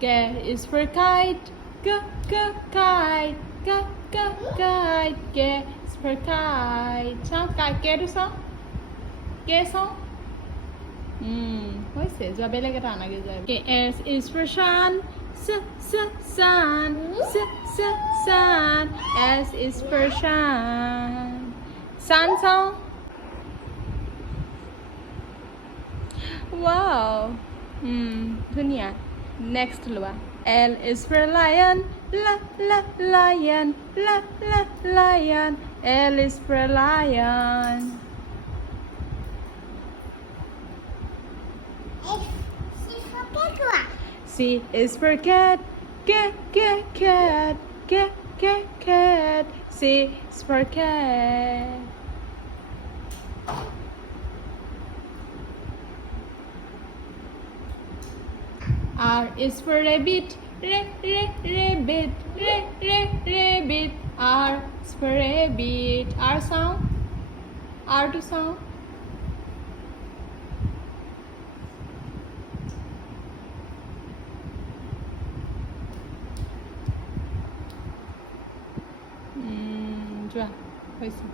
K is for kite. Kite. Kite. K is for kite. Sound kite. K do sound. K sound. হৈছে যোৱা বেলেগ এটা আনাগে যায় K S is for sun. Sun. Sun. S is for sun. Sun sound. Wow. ধুনীয়া next লোৱা L is for lion. Lion. Lion. L is for lion. C is for cat. Cat. C is for cat. R is for rabbit. Rabbit. R is for rabbit. R sound. R to sound. যোৱা হৈছে